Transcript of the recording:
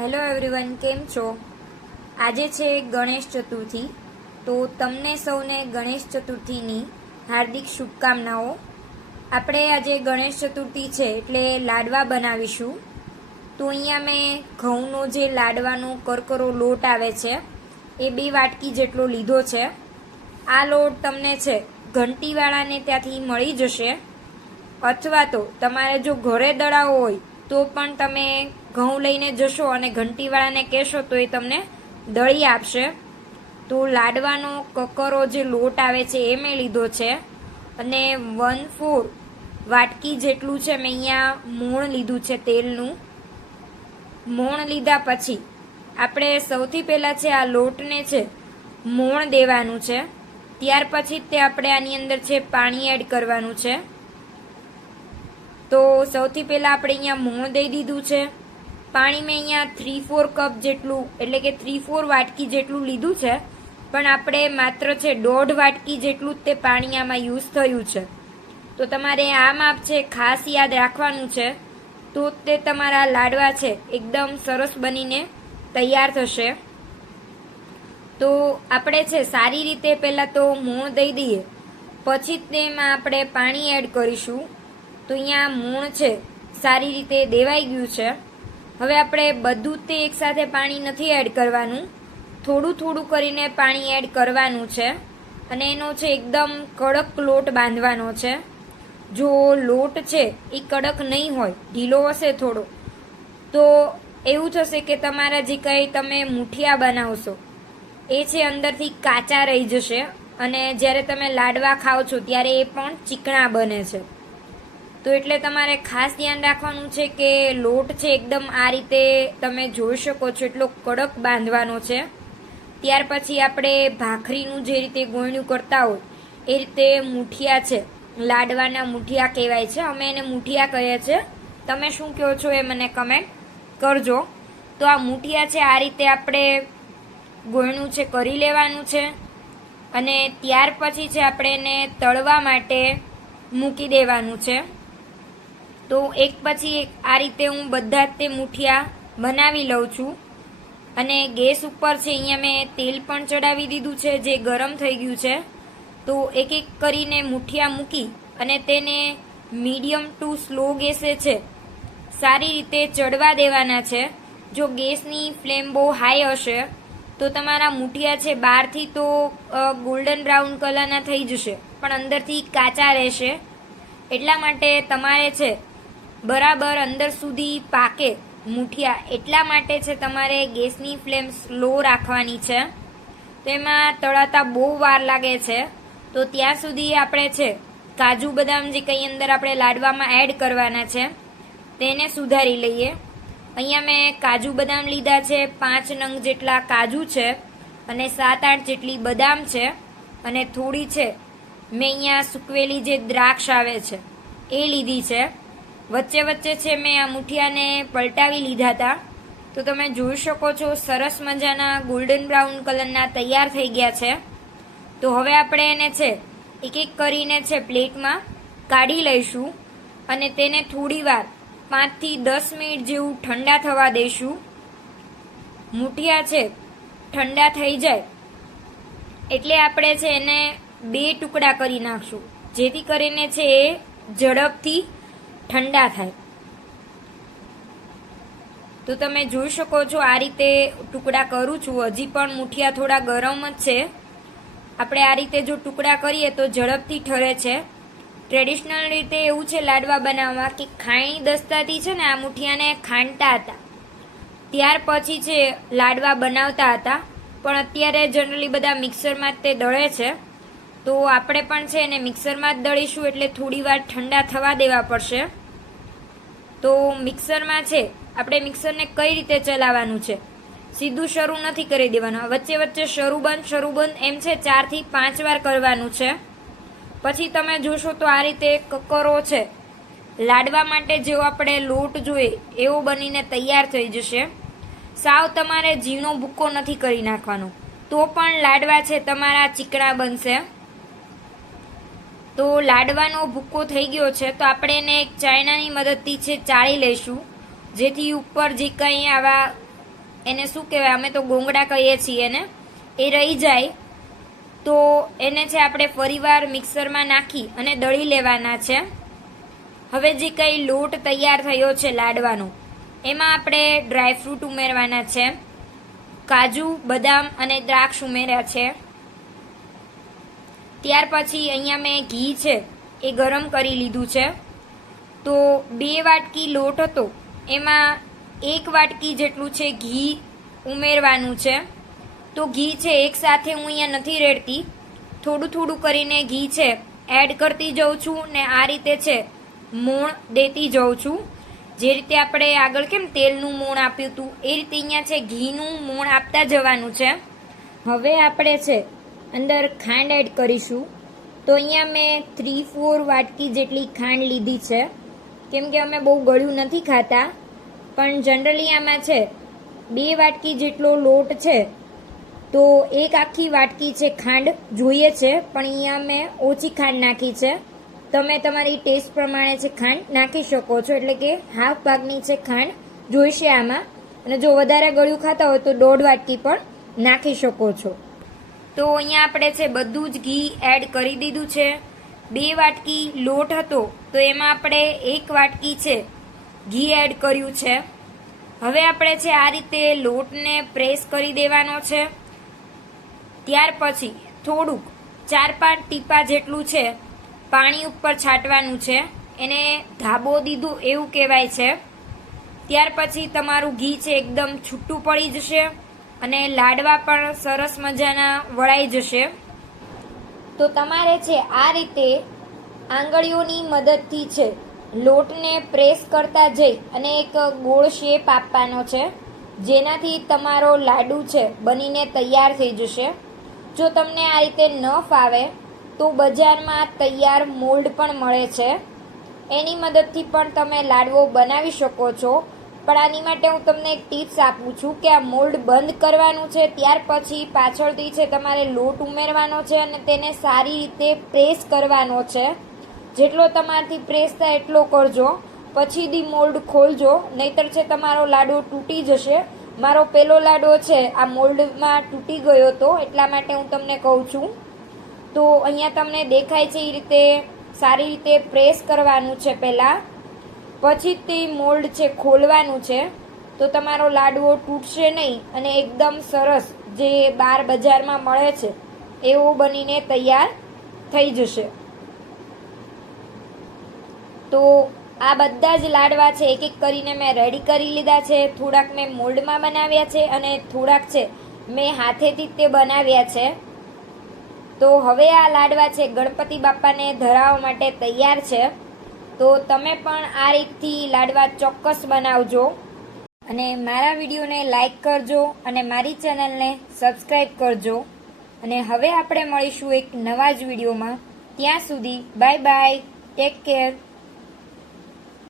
Hello everyone, કેમ છો? આજે છે ગણેશ ચતુર્થી, તો તમને સૌને ગણેશ ચતુર્થીની હાર્દિક શુભકામનાઓ. આપણે આજે ગણેશ ચતુર્થી છે એટલે લાડવા બનાવીશું. તો અહીંયા મેં ઘઉંનો જે લાડવાનો કરકરો લોટ આવે છે એ 2 વાટકી જેટલો લીધો છે. આ લોટ તમને છે ઘંટીવાળાને ત્યાંથી મળી જશે, અથવા તો તમારે જો ઘરે દળાવો હોય તો પણ તમે ઘઉં લઈને જશો અને ઘંટીવાળાને કહેશો તો એ તમને દળી આપશે. તો લાડવાનો કકરો જે લોટ આવે છે એ મેં લીધો છે, અને 1/4 વાટકી જેટલું છે મેં અહીંયા મોણ લીધું છે તેલનું. મોણ લીધા પછી આપણે સૌથી પહેલાં છે આ લોટને છે મોણ દેવાનું છે. ત્યાર પછી તે આપણે આની અંદર છે પાણી એડ કરવાનું છે. તો સૌથી પહેલાં આપણે અહીંયા મોણ દઈ દીધું છે. પાણી મેં અહીંયા 3/4 કપ જેટલું એટલે કે 3/4 વાટકી જેટલું લીધું છે, પણ આપણે માત્ર છે 1.5 વાટકી જેટલું જ તે પાણી આમાં યુઝ થયું છે. તો તમારે આ માપ છે ખાસ યાદ રાખવાનું છે, તો તે તમારા લાડવા છે એકદમ સરસ બનીને તૈયાર થશે. તો આપણે છે સારી રીતે પહેલાં તો મોણ દઈ દઈએ, પછી તેમાં આપણે પાણી એડ કરીશું. તો અહીંયા મોણ છે સારી રીતે દેવાઈ ગયું છે. હવે આપણે બધું તે એકસાથે પાણી નથી એડ કરવાનું, થોડું થોડું કરીને પાણી એડ કરવાનું છે, અને એનો છે એકદમ કડક લોટ બાંધવાનો છે. જો લોટ છે એ કડક નહીં હોય, ઢીલો હશે થોડો, તો એવું થશે કે તમારા જે કંઈ તમે મુઠિયા બનાવશો એ છે અંદરથી કાચા રહી જશે, અને જ્યારે તમે લાડવા ખાઓ છો ત્યારે એ પણ ચીકણા બને છે. તો એટલે તમારે ખાસ ધ્યાન રાખવાનું છે કે લોટ છે એકદમ આ રીતે તમે જોઈ શકો છો એટલો કડક બાંધવાનો છે. ત્યાર પછી આપણે ભાખરીનું જે રીતે ગોળણું કરતા હોય એ રીતે મુઠિયા છે, લાડવાના મુઠિયા કહેવાય છે, અમે એને મુઠિયા કહીએ છીએ. તમે શું કહો છો એ મને કમેન્ટ કરજો. તો આ મુઠિયા છે આ રીતે આપણે ગોળણું છે કરી લેવાનું છે, અને ત્યાર પછી છે આપણે એને તળવા માટે મૂકી દેવાનું છે. તો એક પછી એક આ રીતે હું બધા જ તે મુઠિયા બનાવી લઉં છું, અને ગેસ ઉપર છે અહીંયા મેં તેલ પણ ચડાવી દીધું છે જે ગરમ થઈ ગયું છે. તો એક એક કરીને મુઠિયા મૂકી અને તેને મીડિયમ ટુ સ્લો ગેસે છે સારી રીતે ચડવા દેવાના છે. જો ગેસની ફ્લેમ બહુ હાઈ હશે તો તમારા મુઠિયા છે બહારથી તો ગોલ્ડન બ્રાઉન કલરના થઈ જશે, પણ અંદરથી કાચા રહેશે. એટલા માટે તમારે છે બરાબર અંદર સુધી પાકે મુઠિયા, એટલા માટે છે તમારે ગેસની ફ્લેમ સ્લો રાખવાની છે. તો એમાં તળાતા બહુ વાર લાગે છે, તો ત્યાં સુધી આપણે છે કાજુ બદામ જે કંઈ અંદર આપણે લાડવામાં એડ કરવાના છે તેને સુધારી લઈએ. અહીંયા મેં કાજુ બદામ લીધા છે, 5 નંગ જેટલા કાજુ છે, અને 7-8 જેટલી બદામ છે, અને થોડી છે મેં અહીંયા સૂકવેલી જે દ્રાક્ષ આવે છે એ લીધી છે. વચ્ચે વચ્ચે છે મેં આ મુઠિયાને પલટાવી લીધા હતા. તો તમે જોઈ શકો છો સરસ મજાના ગોલ્ડન બ્રાઉન કલરના તૈયાર થઈ ગયા છે. તો હવે આપણે એને છે એક એક કરીને છે પ્લેટમાં કાઢી લઈશું, અને તેને થોડી વાર 5 થી 10 મિનિટ જેવું ઠંડા થવા દઈશું. મુઠિયા છે ઠંડા થઈ જાય એટલે આપણે છે એને 2 ટુકડા કરી નાખશું, જેથી કરીને છે એ ઝડપથી ઠંડા થાય. તો તમે જોઈ શકો છો આ રીતે ટુકડા કરું છું. હજી પણ મુઠિયા થોડા ગરમ જ છે. આપણે આ રીતે જો ટુકડા કરીએ તો ઝડપથી ઠરે છે. ટ્રેડિશનલ રીતે એવું છે લાડવા બનાવવા કે ખાયણી દસ્તાથી છે ને આ મુઠિયાને ખાંડતા હતા, ત્યાર પછી છે લાડવા બનાવતા હતા. પણ અત્યારે જનરલી બધા મિક્સરમાં જ તે દળે છે. તો આપણે પણ છે એને મિક્સરમાં જ દળીશું, એટલે થોડી વાર ઠંડા થવા દેવા પડશે. તો મિક્સરમાં છે આપણે મિક્સરને કઈ રીતે ચલાવવાનું છે, સીધું શરૂ નથી કરી દેવાનું, વચ્ચે વચ્ચે શરૂ બંધ એમ છે 4 થી 5 વાર કરવાનું છે. પછી તમે જોશો તો આ રીતે કકરો છે લાડવા માટે જેવો આપણે લોટ જોઈએ એવો બનીને તૈયાર થઈ જશે. સાવ તમારે ઝીણો ભૂકો નથી કરી નાખવાનો, તો પણ લાડવા છે તમારા ચીકણા બનશે. તો લાડવાનો ભૂકો થઈ ગયો છે, તો આપણે એને એક ચાયણાની મદદથી છે ચાળી લઈશું, જેથી ઉપર જે કંઈ આવા એને શું કહેવાય, અમે તો ગોંગડા કહીએ છીએ એને, એ રહી જાય તો એને છે આપણે ફરીવાર મિક્સરમાં નાખી અને દળી લેવાના છે. હવે જે કંઈ લોટ તૈયાર થયો છે લાડવાનો, એમાં આપણે ડ્રાયફ્રૂટ ઉમેરવાના છે. કાજુ, બદામ અને દ્રાક્ષ ઉમેર્યા છે. ત્યાર પછી અહીંયા મેં ઘી છે એ ગરમ કરી લીધું છે. તો 2 વાટકી લોટ હતો એમાં 1 વાટકી જેટલું છે ઘી ઉમેરવાનું છે. તો ઘી છે એક સાથે હું અહીંયા નથી રેડતી, થોડું થોડું કરીને ઘી છે એડ કરતી જઉં છું ને આ રીતે છે મોણ દેતી જઉં છું. જે રીતે આપણે આગળ કેમ તેલનું મોણ આપ્યું હતું એ રીતે અહીંયા છે ઘીનું મોણ આપતા જવાનું છે. હવે આપણે છે અંદર ખાંડ એડ કરીશું. તો અહીંયા મેં 3-4 વાટકી જેટલી ખાંડ લીધી છે, કેમ કે અમે બહુ ગળ્યું નથી ખાતા. પણ જનરલી આમાં છે 2 વાટકી જેટલો લોટ છે તો 1 આખી વાટકી છે ખાંડ જોઈએ છે, પણ અહીંયા મેં ઓછી ખાંડ નાખી છે. તમે તમારી ટેસ્ટ પ્રમાણે છે ખાંડ નાખી શકો છો, એટલે કે હાફ ભાગની છે ખાંડ જોઈશે આમાં. અને જો વધારે ગળ્યું ખાતા હોય તો 1.5 વાટકી પણ નાખી શકો છો. તો અહીંયા આપણે છે બધું જ ઘી એડ કરી દીધું છે. 2 વાટકી લોટ હતો તો એમાં આપણે 1 વાટકી છે ઘી એડ કર્યું છે. હવે આપણે છે આ રીતે લોટને પ્રેસ કરી દેવાનો છે. ત્યાર પછી થોડુંક 4-5 ટીપા જેટલું છે પાણી ઉપર છાંટવાનું છે, એને ધાબો દીધું એવું કહેવાય છે. ત્યાર પછી તમારું ઘી છે એકદમ છૂટું પડી જશે અને લાડવા પણ સરસ મજાના વળાઈ જશે. તો તમારે છે આ રીતે આંગળીઓની મદદથી છે લોટને પ્રેસ કરતા જઈ અને એક ગોળ શેપ આપવાનો છે, જેનાથી તમારો લાડુ છે બનીને તૈયાર થઈ જશે. જો તમને આ રીતે ન ફાવે તો બજારમાં તૈયાર મોલ્ડ પણ મળે છે, એની મદદથી પણ તમે લાડવો બનાવી શકો છો. પણ આની માટે હું તમને એક ટિપ્સ આપું છું કે આ મોલ્ડ બંધ કરવાનું છે, ત્યાર પછી પાછળથી છે તમારે લોટ ઉમેરવાનો છે અને તેને સારી રીતે પ્રેસ કરવાનો છે. જેટલો તમારાથી પ્રેસ થાય એટલો કરજો, પછીથી મોલ્ડ ખોલજો, નહીતર છે તમારો લાડવો તૂટી જશે. મારો પેલો લાડવો છે આ મોલ્ડમાં તૂટી ગયો હતો, એટલા માટે હું તમને કહું છું. તો અહીંયા તમને દેખાય છે એ રીતે સારી રીતે પ્રેસ કરવાનું છે પહેલાં, પછી તે મોલ્ડ છે ખોલવાનું છે. તો તમારો લાડવો તૂટશે નહીં અને એકદમ સરસ જે બહાર બજારમાં મળે છે એવો બનીને તૈયાર થઈ જશે. તો આ બધા જ લાડવા છે એક એક કરીને મેં રેડી કરી લીધા છે. થોડાક મેં મોલ્ડમાં બનાવ્યા છે અને થોડાક છે મેં હાથેથી જ તે બનાવ્યા છે. તો હવે આ લાડવા છે ગણપતિ બાપાને ધરાવવા માટે તૈયાર છે. તો તમે પણ આ રીતથી લાડવા ચોક્કસ બનાવજો અને મારા વિડીયોને લાઈક કરજો અને મારી ચેનલને સબસ્ક્રાઈબ કરજો. અને હવે આપણે મળીશું એક નવા જ વિડીયોમાં. ત્યાં સુધી બાય બાય, ટેક કેર.